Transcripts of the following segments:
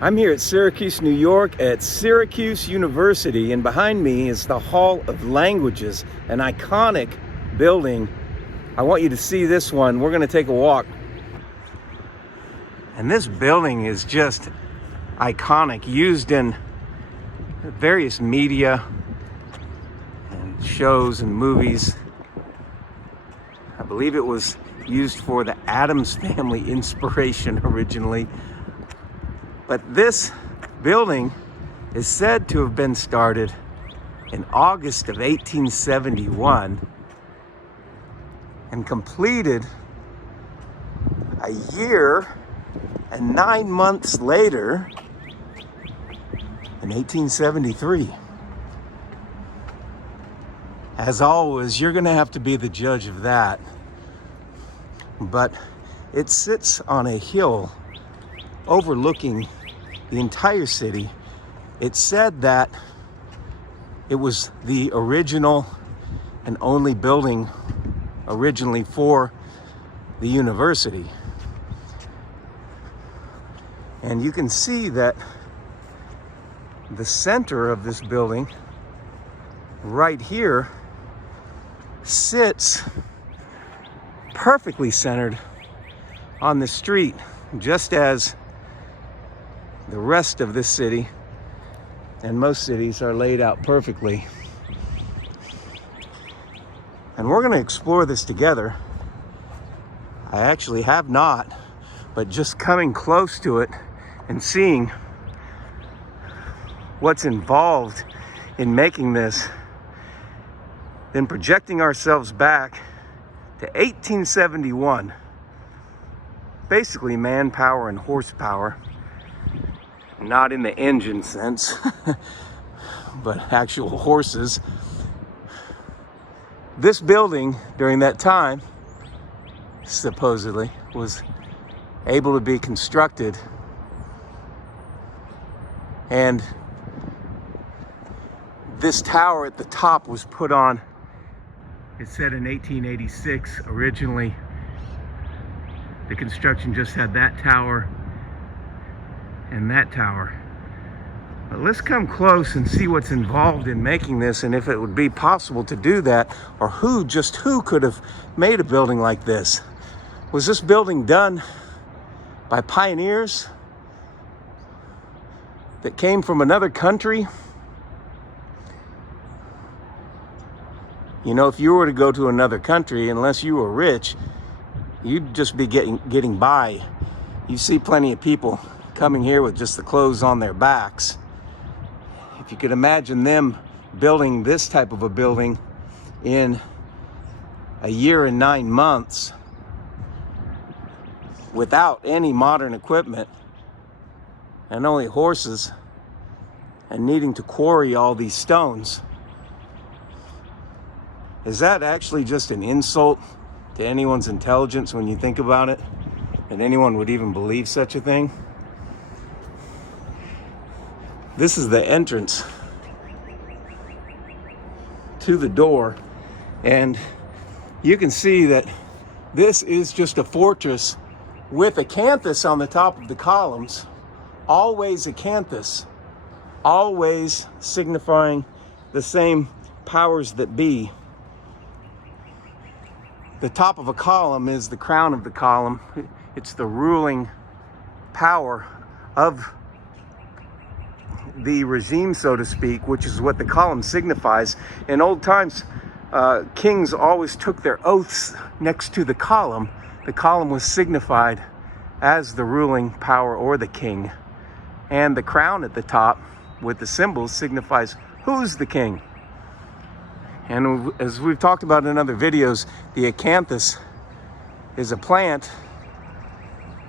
I'm here at Syracuse, New York at Syracuse University, and behind me is the Hall of Languages, an iconic building. I want you to see this one. We're going to take a walk. And this building is just iconic, used in various media and shows and movies. I believe it was used for the Addams Family inspiration originally. But this building is said to have been started in August of 1871 and completed a year and 9 months later in 1873. As always, you're going to have to be the judge of that. But it sits on a hill overlooking the entire city. It's said that it was the original and only building originally for the university. And you can see that the center of this building right here sits perfectly centered on the street, just as the rest of this city and most cities are laid out perfectly. And we're going to explore this together. I actually have not, but just coming close to it and seeing what's involved in making this, then projecting ourselves back to 1871, basically manpower and horsepower, not in the engine sense, but actual horses. This building during that time supposedly was able to be constructed, and this tower at the top was put on, it said in 1886 originally. The construction just had that tower and that tower. But let's come close and see what's involved in making this, and if it would be possible to do that, or who could have made a building like this. Was this building done by pioneers that came from another country? You know, if you were to go to another country, unless you were rich, you'd just be getting by. You see plenty of people coming here with just the clothes on their backs. If you could imagine them building this type of a building in a year and 9 months without any modern equipment and only horses, and needing to quarry all these stones, is that actually just an insult to anyone's intelligence when you think about it? That anyone would even believe such a thing? This is the entrance to the door, and you can see that this is just a fortress with acanthus on the top of the columns. Always acanthus, always signifying the same powers that be. The top of a column is the crown of the column. It's the ruling power of the regime, so to speak, which is what the column signifies. In old times, kings always took their oaths next to the column. The column was signified as the ruling power or the king. And the crown at the top with the symbols signifies who's the king. And as we've talked about in other videos, the acanthus is a plant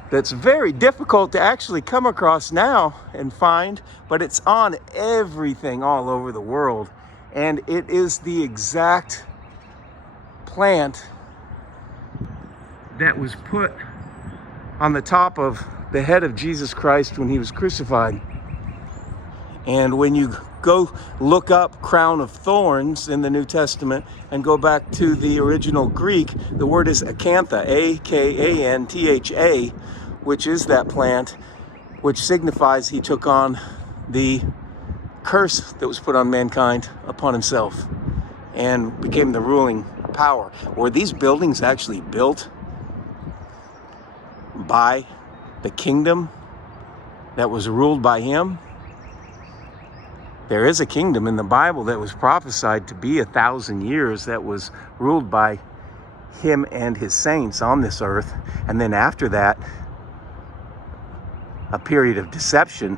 that's very difficult to actually come across now and find, but it's on everything all over the world. And it is the exact plant that was put on the top of the head of Jesus Christ when he was crucified. And when you go look up crown of thorns in the New Testament and go back to the original Greek, the word is acantha, A-K-A-N-T-H-A, which is that plant. which signifies he took on the curse that was put on mankind upon himself and became the ruling power. Were these buildings actually built by the kingdom that was ruled by him? There is a kingdom in the Bible that was prophesied to be 1,000 years that was ruled by him and his saints on this earth. And then after that, a period of deception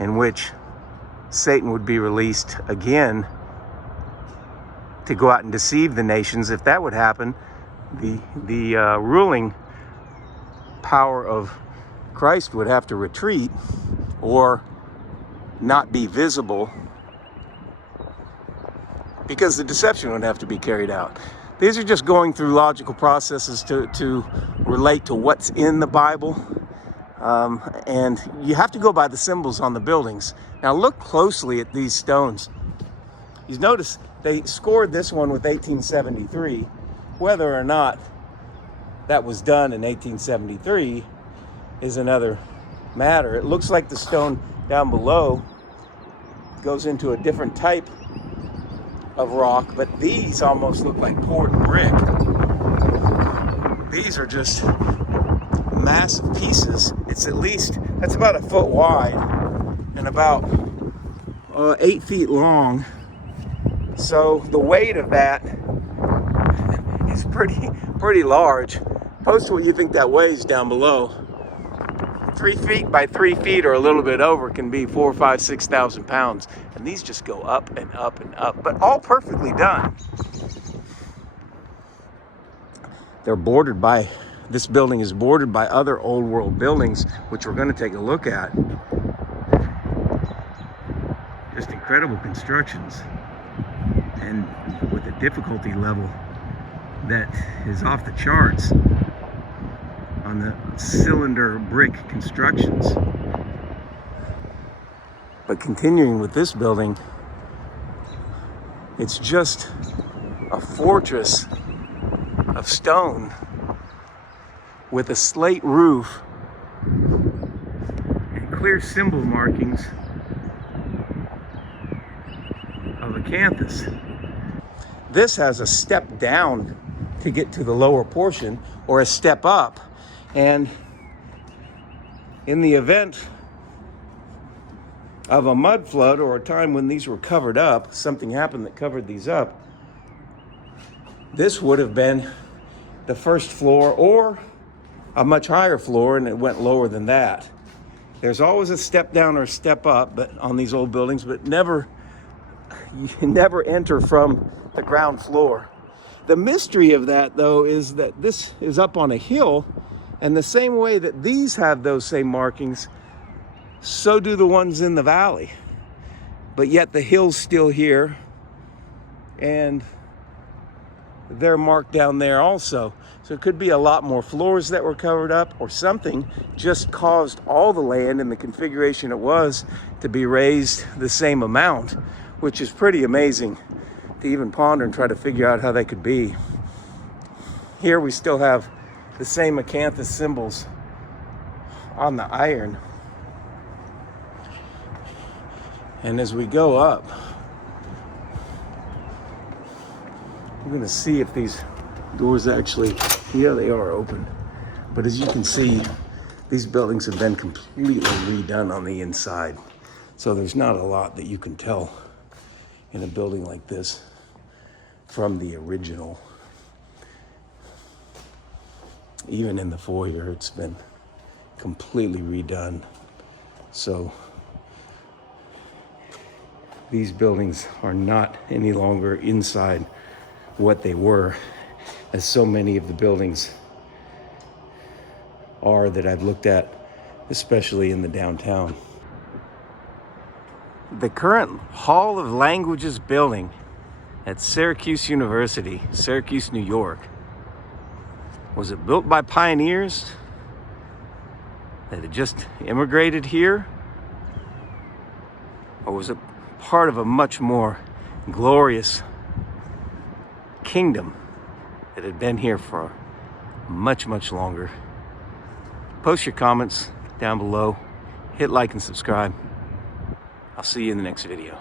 in which Satan would be released again to go out and deceive the nations. If that would happen, the ruling power of Christ would have to retreat or not be visible, because the deception would have to be carried out. These are just going through logical processes to relate to what's in the Bible. And you have to go by the symbols on the buildings. Now look closely at these stones. You notice they scored this one with 1873. Whether or not that was done in 1873 is another matter. It looks like the stone down below goes into a different type of rock, but these almost look like poured brick. These are just massive pieces. It's at least, that's about 1 foot wide and about 8 feet long. So the weight of that is pretty large. Post what you think that weighs down below. 3 feet by 3 feet or a little bit over can be 4,000, 5,000, 6,000 pounds. And these just go up and up and up, but all perfectly done. They're bordered by, this building is bordered by other old world buildings, which we're going to take a look at. Just incredible constructions, and with a difficulty level that is off the charts on the cylinder brick constructions. But continuing with this building, it's just a fortress of stone with a slate roof and clear symbol markings of acanthus. This has a step down to get to the lower portion, or a step up. And in the event of a mud flood or a time when these were covered up, something happened that covered these up, this would have been the first floor or a much higher floor, and it went lower than that. There's always a step down or a step up but on these old buildings, but you never enter from the ground floor. The mystery of that, though, is that this is up on a hill, and the same way that these have those same markings, so do the ones in the valley. But yet the hill's still here, and they're marked down there also. So it could be a lot more floors that were covered up, or something just caused all the land in the configuration it was to be raised the same amount, which is pretty amazing to even ponder and try to figure out how that could be. Here we still have the same acanthus symbols on the iron. And as we go up, we're going to see if these doors actually, yeah, they are open. But as you can see, these buildings have been completely redone on the inside. So there's not a lot that you can tell in a building like this from the original. Even in the foyer, it's been completely redone. So these buildings are not any longer inside what they were, as so many of the buildings are that I've looked at, especially in the downtown. The current Hall of Languages building at Syracuse University, Syracuse, New York. Was it built by pioneers that had just immigrated here? Or was it part of a much more glorious kingdom that had been here for much, much longer? Post your comments down below hit like and subscribe. I'll see you in the next video.